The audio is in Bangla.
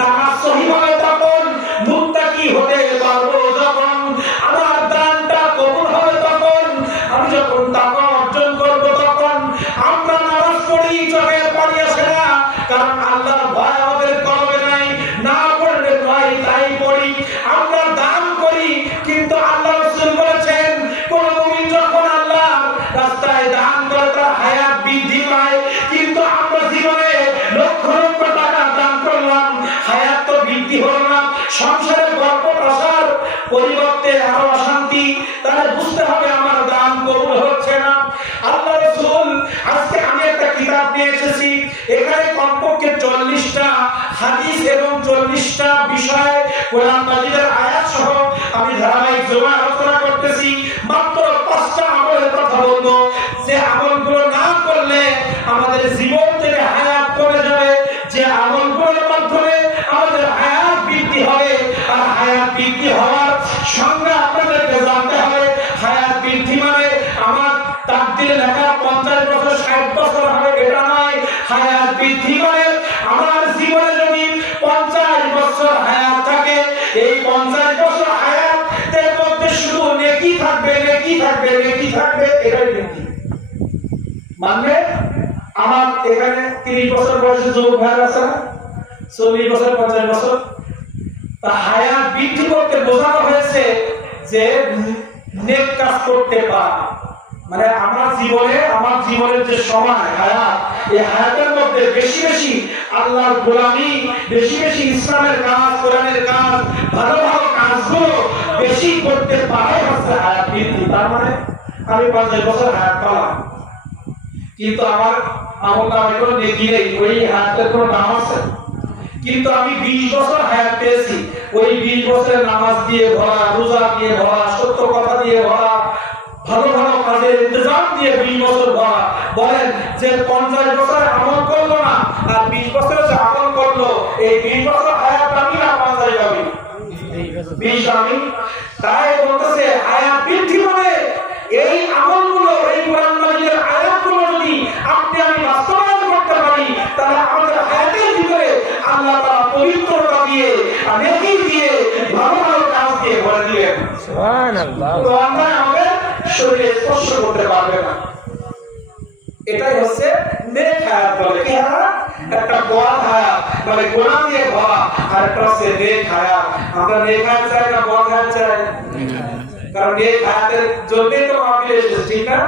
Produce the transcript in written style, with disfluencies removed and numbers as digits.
নামাজ সহি হবে তখন, মুত্তাকি হতে পারবো যখন, আমার দানটা কবুল হবে তখন, আমি যখন তাকওয়া অর্জন করব তখন। আমরা নামাজ পড়ি, চোখের পানি আসে না, কারণ আল্লাহর ভয় আমাদের কলবে নাই, না পড়লে নয় তাই পড়ি। আমরা দান করি, কিন্তু আল্লাহ রাসূল বলেছেন কোন মুমিন যখন আল্লাহর রাস্তায় দান করে তার হায়াত বৃদ্ধি পায়। কিন্তু আমরা জীবনে লক্ষ লক্ষ টাকা দান করলাম, হায়াত তো বৃদ্ধি হলো না, সংসারে গল্প প্রসার পরিবর্তে আরো অশান্তি। তাহলে বুঝতে হবে আমার দান কবুল হচ্ছে না। আল্লাহ রাসূল, আজকে আমি একটা কিতাব নিয়ে এসেছি, এখানে কমপক্ষে 40টা হাদিস এবং 40টা বিষয় কোরআন মাজিদের আয়াত সহ আমি ধারাবাহিক জমা আলোচনা করতেছি। মাত্র 5টা আমলের কথা বলবো, যে আমলগুলো না করলে আমাদের জীবন থেকে হায়াত কমে যাবে, যে আমলগুলোর মাধ্যমে আমাদের হায়াত বৃদ্ধি হবে। আর হায়াত বৃদ্ধি হওয়ার সংজ্ঞা আপনাদেরকে জানতে হবে। হায়াত বৃদ্ধি মানে আমার তাকদীরে লেখা 50 বছর 60 বছর হবে এটা নয়। হায়াত বৃদ্ধি মানে আমার জীবনে যদি 50 বছর হায়াত থাকে, এই 50 বছর হায়াতের মধ্যে শুধু নেকি থাকবে, নেকি থাকবে, নেকি থাকবে, এটাই বৃদ্ধি। মানে আমার এখানে 30 বছর বয়সে যুবক ভাই আছে, 40 বছর 50 বছর, তা হায়াত বৃদ্ধি করতে বোঝানো হয়েছে যে নেক কাজ করতে পারা। মানে আমার জীবনের যে সময় হায়াত, এই হায়াতের মধ্যে বেশি বেশি আল্লাহর গোলামি, বেশি বেশি ইসলামের কাজ, কোরআনের কাজ, ভালো ভালো কাজগুলো বেশি করতে পারে হচ্ছে হায়াত বৃদ্ধি। তার মানে আমি 50 বছর হায়াত পেলাম, কিন্তু আমার নামে কোনো নেকি নেই, ওই হায়াতের কোনো নাম আছে। কিন্তু আমি 20 বছর হায়াত পেয়েছি, ওই 20 বছরের নামাজ দিয়ে ভরা, রোজা দিয়ে ভরা, সত্য কথা দিয়ে ভরা, ভালো ভালো কাজের ইন্তজাম দিয়ে 20 বছর ভরা। বলেন যে 50 বছর আমল করলো না আর 20 বছরে যে আমল করলো, এই 20 বছর হায়াত আমি না 50 আমি 20 আমি। তাই বলতেছে হায়াত বৃদ্ধি মানে এই আমলগুলো, এই কোরআন মাজিদের আয়াতগুলো যদি আপনি আমি বাস্তবায়ন করতে পারি, তাহলে আমাদের হায়াতের ভিতরে আল্লাহ তাআলা পবিত্রতা দিয়ে, নেকি দিয়ে, ভালো ভালো কাজ দিয়ে ভরে দিবেন। সুবহানাল্লাহ। তো আমরা আমাদের শরীরে স্পর্শ করতে পারবে না। এটাই হচ্ছে নেক হায়াত বলে। কি হায়াত? একটা বদ হায়াত মানে গুনাহ দিয়ে ভরা, আর একটা হচ্ছে নেক হায়াত। আমরা নেক হায়াত চাই না বদ হায়াত চাই? কারণ নেক হায়াতের জন্যই তো মাহফিলে এসেছি, ঠিক না?